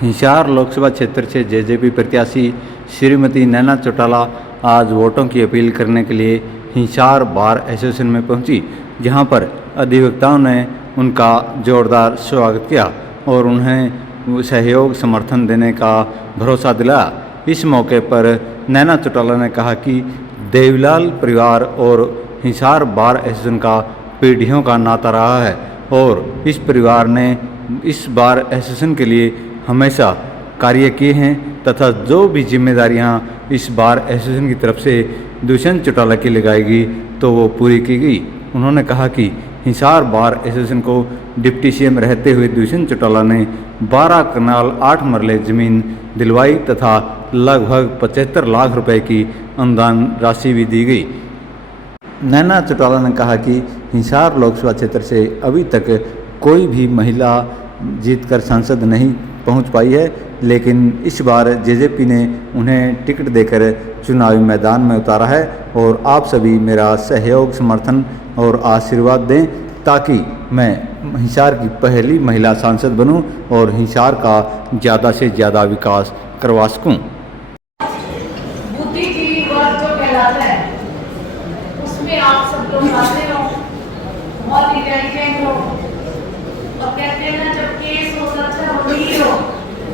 हिसार लोकसभा क्षेत्र से जेजेपी प्रत्याशी श्रीमती नैना चौटाला आज वोटों की अपील करने के लिए हिसार बार एसोसिएशन में पहुंची, जहां पर अधिवक्ताओं ने उनका जोरदार स्वागत किया और उन्हें सहयोग समर्थन देने का भरोसा दिलाया। इस मौके पर नैना चौटाला ने कहा कि देवीलाल परिवार और हिसार बार एसोसिएशन का पीढ़ियों का नाता रहा है और इस परिवार ने इस बार एसोसिएशन के लिए हमेशा कार्य किए हैं तथा जो भी जिम्मेदारियां इस बार एसोसिएशन की तरफ से दुष्यंत चौटाला की लगाएगी तो वो पूरी की गई। उन्होंने कहा कि हिसार बार एसोसिएशन को डिप्टी सीएम रहते हुए दुष्यंत चौटाला ने 12 कनाल 8 मरले जमीन दिलवाई तथा लगभग 75 लाख रुपए की अनुदान राशि भी दी गई। नैना चौटाला ने कहा कि हिसार लोकसभा क्षेत्र से अभी तक कोई भी महिला जीतकर सांसद नहीं पहुंच पाई है, लेकिन इस बार जेजेपी ने उन्हें टिकट देकर चुनावी मैदान में उतारा है और आप सभी मेरा सहयोग समर्थन और आशीर्वाद दें ताकि मैं हिसार की पहली महिला सांसद बनूं और हिसार का ज़्यादा से ज़्यादा विकास करवा सकूं। बुद्धिजीवी वर्ग जो कहलाता है उसमें आप सब लोग आते हो, बहुत इंटेलिजेंट हो और कहते हैं ना जब केस हो अच्छा वकील हो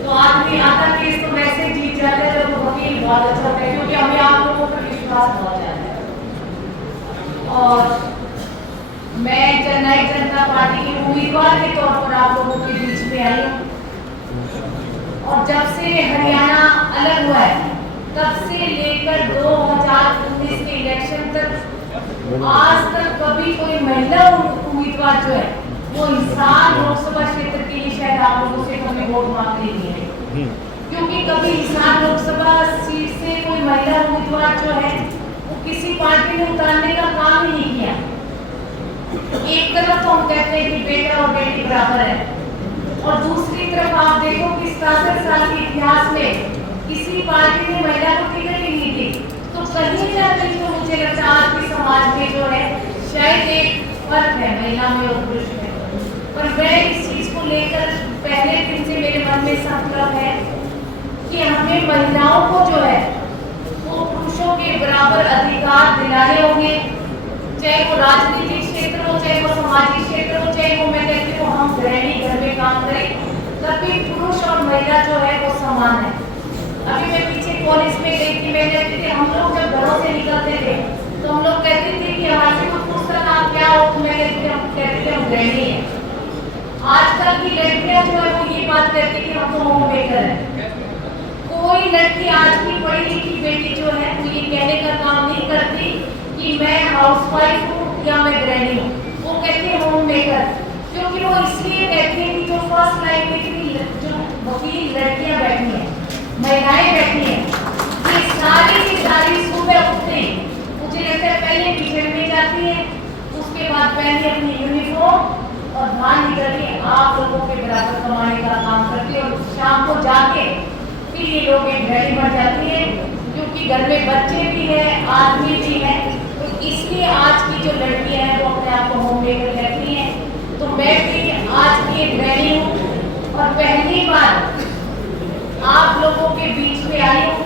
तो आदमी आधा केस तो वैसे जीत जाता है जब वकील बहुत अच्छा होता है, क्योंकि हमें आप लोगों पर विश्वास बहुत जाता है। और मैं जननायक जनता पार्टी की उम्मीदवार के तौर पर आप लोगों के बीच में आई हूँ और जब से हरियाणा अलग हुआ है तब से लेकर 2019 के इलेक्शन तक आज तक कभी कोई महिला उम्मीदवार जो है वो हिसार लोकसभा क्षेत्र के लिए शायद आप लोगों से कभी वोट मांग रही है, क्योंकि कभी हिसार लोकसभा सीट से कोई महिला उम्मीदवार जो है वो किसी पार्टी ने उतारने का काम ही नहीं किया। एक तरफ तो हम कहते हैं कि बेटा और बेटी बराबर है और दूसरी तरफ आप देखो कि 67 साल के इतिहास में किसी पार्टी ने महिला को टिकट ही नहीं दी, तो कहीं ना कहीं तो मुझे लगता है आज के समाज में जो है शायद एक फर्क है महिला में और पुरुष में। पर मैं इस चीज को लेकर पहले दिन से मेरे मन में संकल्प है कि हमें महिलाओं को जो है वो पुरुषों के बराबर अधिकार दिलाने होंगे, चाहे वो राजनीतिक क्षेत्र हो, चाहे वो सामाजिक क्षेत्र हो, चाहे वो मैं कहती हूँ हम गृहिणी घर में काम करें, तभी पुरुष और महिला जो है वो समान है। अभी मैं पीछे कॉलेज में गई थी, मैं कहती थी हम लोग जब घरों से निकलते थे तो हम लोग कहते थे कि हमारे से कुछ पूछता था क्या हो, तो मैं कहते थे हम गृहिणी है। आजकल की लड़कियां जो है वो ये बात कहती कि हम तो होम मेकर है। कोई लड़की आज की पढ़ी लिखी बेटी जो है वो ये कहने का काम नहीं करती कि मैं हाउसवाइफ हूँ या मैं गृहिणी हूँ, वो कहती है होम मेकर, क्योंकि वो इसलिए कहती है कि जो फर्स्ट लाइन में जो वकील लड़कियां बैठी हैं, महिलाएं बैठी हैं, ये सारी की सारी सुबह उठते मुझे लगता है पहले किचन में जाती है, उसके बाद पहले अपनी यूनिफॉर्म और बाहर निकलती है, आप लोगों के बराबर कमाने का काम करती है और शाम को जाके फिर ये लोग एक गृहिणी बन जाती है, क्योंकि घर में बच्चे भी है आदमी भी है, तो इसलिए आज की जो लड़कियां हैं वो अपने आप को होम मेकर कहती हैं। तो मैं भी आज की एक गृहिणी हूँ और पहली बार आप लोगों के बीच में आई हूँ,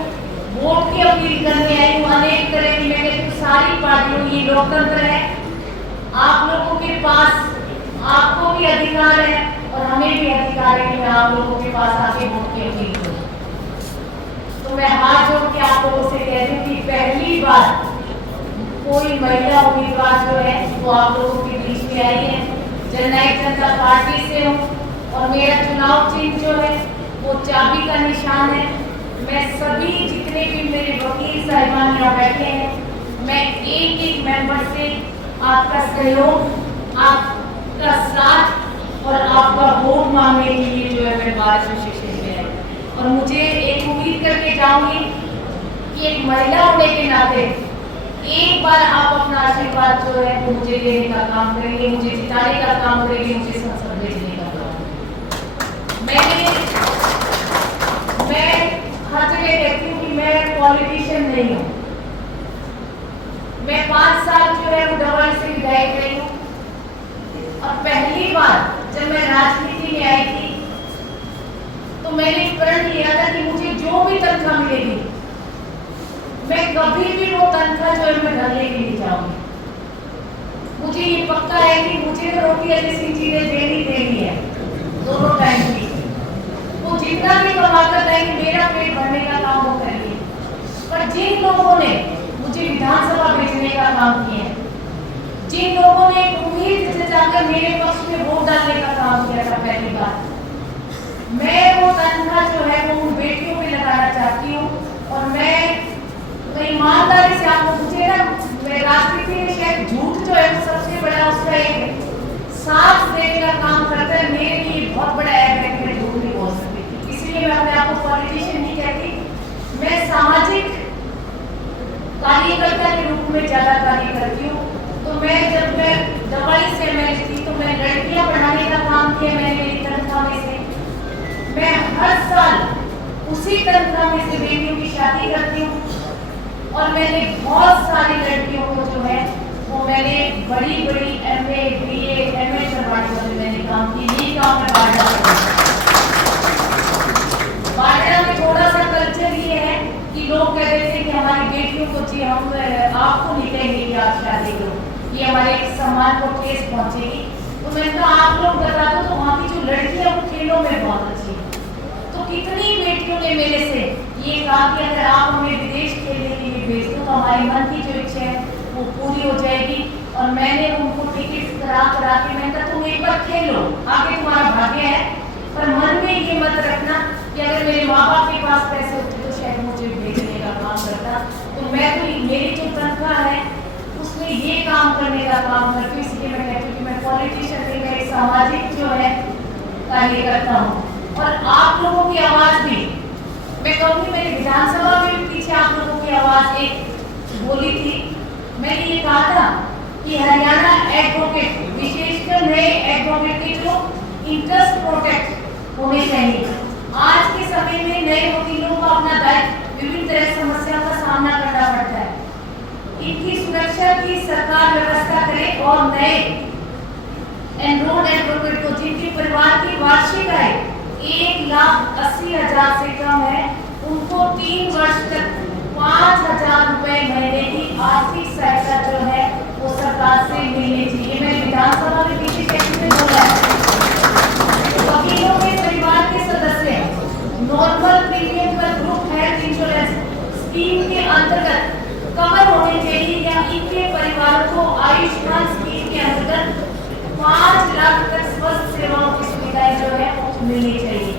वोट की अपील करने आई हूँ। अनेक तरह की मैं कहती हूँ सारी पार्टियों ये लोकतंत्र है, आप लोगों के पास आपको भी अधिकार है और हमें भी अधिकार है कि मैं आप लोगों के पास आके वोट की अपील करूं। तो मैं हाथ जोड़ के आप लोगों से कह रही हूँ कि पहली बार कोई महिला उम्मीदवार जो है वो आप लोगों के बीच में आई है। जननायक जनता पार्टी से हूँ और मेरा चुनाव चिन्ह जो है वो चाबी का निशान है। मैं सभी जितने भी मेरे वकील साहिबान यहाँ बैठे हैं, मैं एक एक मेंबर से आपका सहयोग, आपका साथ और आपका वोट मांगने के लिए जो है मैं बार एसोसिएशन में है और मुझे एक उम्मीद करके जाऊंगी कि एक महिला होने के नाते एक बार आप अपना आशीर्वाद जो है वो मुझे देने का काम करेंगे, मुझे जिताने का काम करेंगे, मुझे संसद भेजने का काम। मैं हर जगह कहती हूँ कि मैं पॉलिटिशियन नहीं हूँ। मैं 5 साल जो है वो दवाई से विधायक रही हूँ और पहली बार जब मैं राजनीति में आई थी तो मैंने प्रण लिया था कि मुझे जो भी तनख्वाह मिलेगी मैं कभी भी वो तनख्वाह जो है मैं घर लेके नहीं जाऊंगी। मुझे ये पक्का है कि मुझे तो रोटी जैसी चीजें देनी है दोनों टाइम की। वो जितना भी कमाकर लाएंगे मेरा पेट भरने का काम वो करेंगे। पर जिन लोगों ने मुझे विधानसभा भेजने का काम किया है, जिन लोगों ने उम्मीद से जाकर मेरे पक्ष में वोट डालने का काम किया था पहली बार, मैं वो तनख्वाह जो है वो उन बेटियों पे लगाना चाहती हूँ। और मैं ईमानदारी से आपको मुझे ना मैं राजनीति में शायद झूठ जो है वो सबसे बड़ा उसका एक साथ देने का काम करता है। मेरे लिए बहुत बड़ा ऐप है कि मैं झूठ नहीं बोल सकती, इसलिए मैं अपने आप को पॉलिटिशियन नहीं कहती, मैं सामाजिक कार्यकर्ता के रूप में ज्यादा कार्य करती हूँ। तो जब मैं दवाई से एमएलए थी तो मैं लड़कियां पढ़ाने का काम किया मैंने मेरी तनख्वाह में से। मैं हर साल उसी तनख्वाह में से बेटियों की शादी करती हूँ और मैंने बहुत सारी लड़कियों को जो है वो मैंने बड़ी एमए बीए एमए करवाने वाले मैंने काम किया। यही काम मैं बाडरा में थोड़ा सा कल्चर ये है कि लोग कह रहे थे कि हमारी बेटियों को जी हम आपको नहीं कहेंगे कि आप शादी करो, ये हमारे एक सम्मान को ठेस पहुंचेगी। तो मैंने कहा आप लोग बता दो, तो वहाँ की जो लड़कियां वो खेलों में बहुत अच्छी है। तो कितनी बेटियों ने मेरे से ये कहा कि अगर आप हमें विदेश खेलने के लिए भेज दो तो हमारे मन की जो इच्छा है वो पूरी हो जाएगी। और मैंने उनको टिकट करा के मैंने कहा तुम एक बार खेलो, आगे तुम्हारा भाग्य है, पर मन में ये मत रखना कि अगर मेरे माँ बाप के पास पैसे होते तो शायद मुझे भेजने का काम करता। तो मैं तो मेरी जो तनख्वाह है उसमें ये काम करने का काम करती हूँ। इसलिए मैं कहती हूँ कि मैं पॉलिटिशियन नहीं, मैं एक सामाजिक जो है कार्य करता हूँ। और आप लोगों की आवाज भी मैं कहूँगी, मेरी विधानसभा में भी पीछे आप लोगों की आवाज एक बोली थी। मैंने ये कहा था कि हरियाणा एडवोकेट विशेषकर नए एडवोकेट के जो इंटरेस्ट प्रोटेक्ट होने चाहिए। आज के समय में नए वकीलों को अपना दायित्व विभिन्न तरह समस्याओं का सामना करना पड़ता है। इनकी सुरक्षा की सरकार व्यवस्था करे और नए एनरोल्ड एडवोकेट को जिनके परिवार की वार्षिक आय 1,80,000 से कम है उनको 3 वर्ष तक 5,000 रुपए महीने की आर्थिक सहायता जो है वो सरकार से मिलनी चाहिए। मैं विधानसभा में पीछे सेशन में बोला है, वकीलों के परिवार के सदस्य नॉर्मल प्रीमियम पर ग्रुप हेल्थ इंश्योरेंस स्कीम के अंतर्गत कवर होने चाहिए या इनके परिवार को आयुष्मान स्कीम के अंतर्गत 5 लाख तक स्वास्थ्य सेवाओं की सुविधाएं जो है मिलनी चाहिए।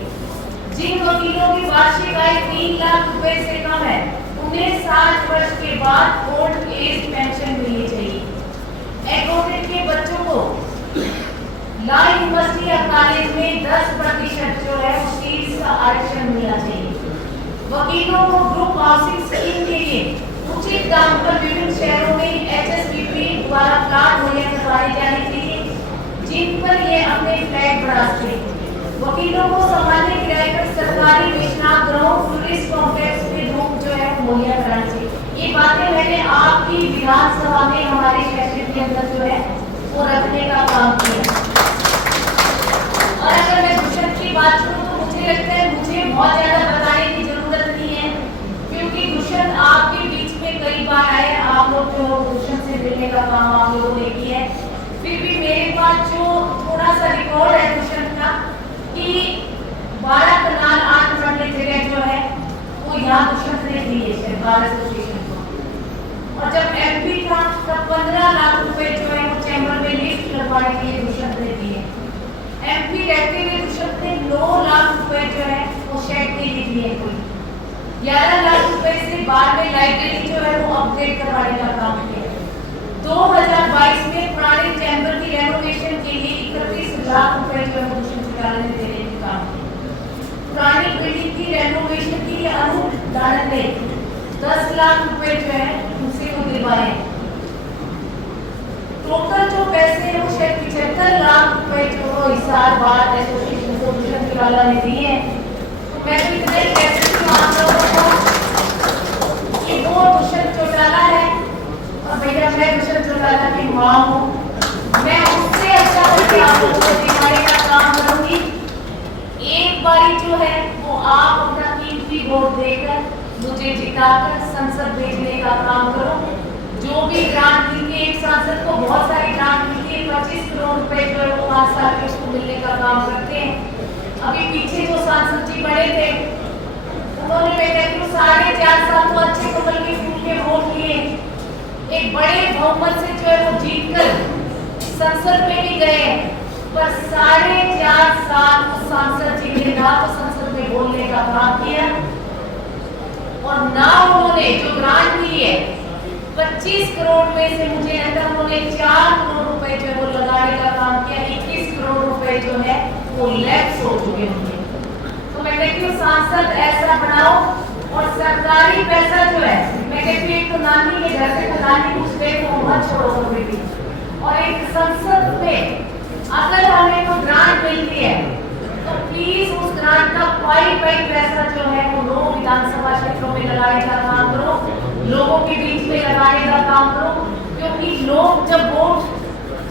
जिन वकीलों की वार्षिक आय 3 लाख रुपए से कम है उन्हें 60 वर्ष के बाद ओल्ड एज पेंशन मिलनी चाहिए। एडवोकेट के बच्चों को लॉ यूनिवर्सिटी या कॉलेज में 10% जो है सीट्स का आरक्षण मिलना चाहिए। वकीलों को ग्रुप हाउसिंग स्कीम के लिए उचित दाम पर विभिन्न शहरों में एचएसबीपी द्वारा प्लाट मुहैया करवाए जाने के लिए जिन पर ये अपने फ्लैट बढ़ा सके। वकीलों को सामान्य किराए पर सरकारी विश्राम गृहों टूरिस्ट कॉम्प्लेक्स में रूम जो है मुहैया कराना चाहिए। ये बातें मैंने आपकी विधानसभा में हमारे सेशन के अंदर जो है वो रखने का काम किया। और अगर मैं दूषण की बात करूँ तो मुझे लगता है मुझे बहुत ज्यादा बताने की जरूरत नहीं है, क्योंकि दूषण आपके बीच में कई बार आए, आप लोग जो दूषण से मिलने का काम आप लोगों ने किया है। फिर भी मेरे पास जो थोड़ा सा रिकॉर्ड है दूषण का कि 12 कनाल 8 मिनट जगह जो है वो यहाँ दूषण ने दी है बार एसोसिएशन को। और जब एमपी था तब 15 लाख रुपए जो है वो चैम्बर में लिफ्ट लगवाने के लिए दूषण ने दिए। एमपी रहते हुए दूषण ने 9 लाख रुपए जो है वो शेड के लिए दिए। कोई 11 लाख रुपए से बाढ़ में लाइब्रेरी जो है वो अपग्रेड करवाने का काम किया। 2022 में पुराने चैम्बर की रेनोवेशन के लिए 31 लाख रुपए जो है दूषण निकालने देने का काम किया। पुरानी बिल्डिंग की रेनोवेशन के लिए अनुदान ने 10 लाख रुपए जो है उनसे वो दिलवाए। टोटल जो पैसे हैं वो शायद 75 लाख रुपए जो हिसार बार एसोसिएशन को दूषण निकाला ने दिए हैं। तो मैं तो इतना ही कह सकती हूँ आप लोगों को कि वो दूषण चौटाला है और भैया मैं दूषण चौटाला की माँ हूँ। मैं उससे अच्छा करके आप लोगों को दिखाने का काम करूंगी। एक बारी जो है जिताकर संसद भेजने का काम करो। जो भी ग्रांट मिलती है, एक सांसद को बहुत सारी ग्रांट मिलती है, 25 करोड़ रुपए जो है वो 5 साल के उसको मिलने का काम करते हैं। अभी पीछे जो सांसद जी बड़े थे उन्होंने मैं कहती हूँ 4.5 साल तो अच्छे कमल के फूल के वोट लिए, एक बड़े बहुमत से जो है वो जीतकर संसद में भी गए, पर 4.5 साल उस सांसद जी ने ना तो संसद में बोलने का काम किया और ना उन्होंने जो ग्रांट ली है 25 करोड़ में से मुझे लगता है उन्होंने 4 करोड़ रुपए जो है वो लगाने का काम किया। 21 करोड़ रुपए जो है वो लैप्स हो चुके होंगे। तो मैं कहती हूँ सांसद ऐसा बनाओ और सरकारी पैसा जो है, मैं कहती हूँ एक तो नानी के घर से नानी कुछ दे तो मत छोड़ो कभी भी, और एक संसद में अगर हमें कोई ग्रांट मिलती है तो प्लीज उस ग्रांट का कोई पैसा जो है वो लोग विधानसभा क्षेत्रों में लगाने का काम करो, लोगों के बीच में लगाने का काम करो, क्योंकि लोग जब वोट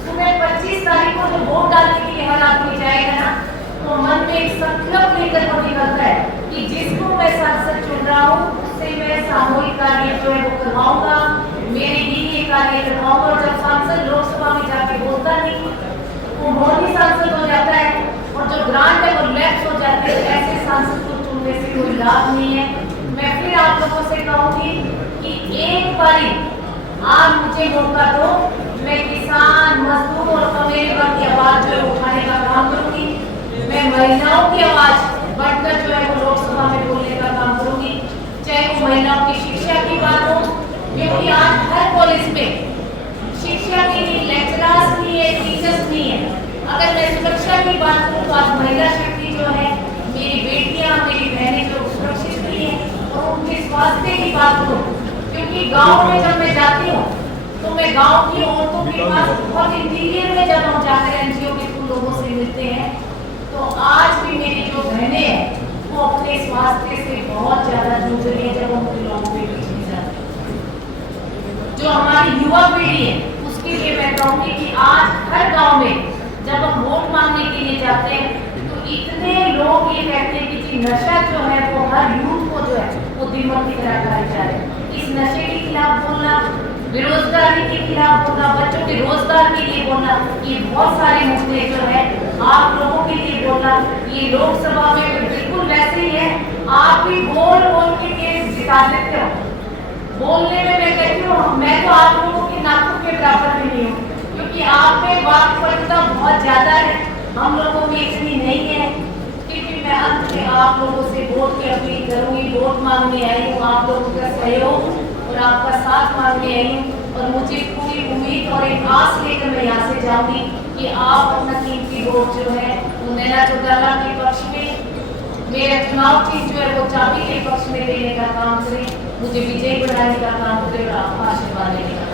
सुबह 25 तारीख को जब वोट डालने के लिए हर आदमी जाएगा ना, तो मन में एक संकल्प लेकर वो निकलता है कि जिसको मैं सांसद चुन रहा हूँ उससे मैं सामूहिक कार्य जो है वो करवाऊंगा, मेरे लिए कार्य करवाऊंगा। और जब सांसद लोकसभा में जाके बोलता नहीं वो मोदी सांसद हो जाता है और जो ग्रांट है वो लैप्स हो जाते हैं, ऐसे सांसद को चुनने से कोई लाभ नहीं है। मैं फिर आप लोगों से कहूंगी कि एक बारी आप मुझे मौका दो, मैं किसान मजदूर और कमेरे वर्ग की आवाज जो है उठाने का काम करूंगी, मैं महिलाओं की आवाज बढ़कर जो है वो लोकसभा में बोलने का काम करूंगी, चाहे वो महिलाओं की शिक्षा की बात हो, क्योंकि आज हर कॉलेज में शिक्षा के लिए लेक्चरर्स नहीं है, टीचर्स नहीं है। अगर मैं सुरक्षा की बात करूँ तो आज महिला शक्ति जो है, मेरी बेटियां मेरी बहनें जो सुरक्षित नहीं है, और उनके स्वास्थ्य की बात करूँ, क्योंकि गांव में जब मैं जाती हूँ तो मैं गांव की औरतों के पास बहुत इंटीरियर में जब हम जाकर एनजीओ के थ्रू लोगों से मिलते हैं तो आज भी मेरी जो बहनें हैं वो अपने स्वास्थ्य से बहुत ज्यादा जूझ रही है जब हम उन लोगों के बीच में जाते हैं। जो हमारी युवा पीढ़ी है उसके लिए मैं कहूँगी कि आज हर गांव में जब हम वोट मांगने के लिए जाते हैं तो इतने लोग ये कहते हैं कि जी नशा जो है वो हर यूथ को जो है वो दिमाग की तरह खाया जा रहा है। इस नशे के खिलाफ बोलना, बेरोजगारी के खिलाफ बोलना, बच्चों के रोजगार के लिए बोलना, ये बहुत सारे मुद्दे जो है आप लोगों के लिए बोलना, ये लोकसभा में बिल्कुल वैसे ही है। आप भी बोल बोल के केस जिता देते हो। बोलने में मैं कहती हूँ मैं तो आप लोगों के नाखून के बराबर भी नहीं हूँ, क्योंकि आप में वाक्पटुता बहुत ज्यादा है, हम लोगों में इतनी नहीं है। क्योंकि मैं अंत में आप लोगों से वोट की अपील करूंगी, वोट मांगने आई हूँ, आप लोगों का सहयोग और आपका साथ मांगने आई हूँ, और मुझे पूरी उम्मीद और एक आस लेकर मैं यहाँ से जाऊंगी कि आप अपना कीमती वोट जो है वो नैना चौटाला के पक्ष में, मेरा चुनाव चीज जो है वो चाबी के पक्ष में देने का काम करें, मुझे विजयी बनाने का काम करें और आपका आशीर्वाद देने का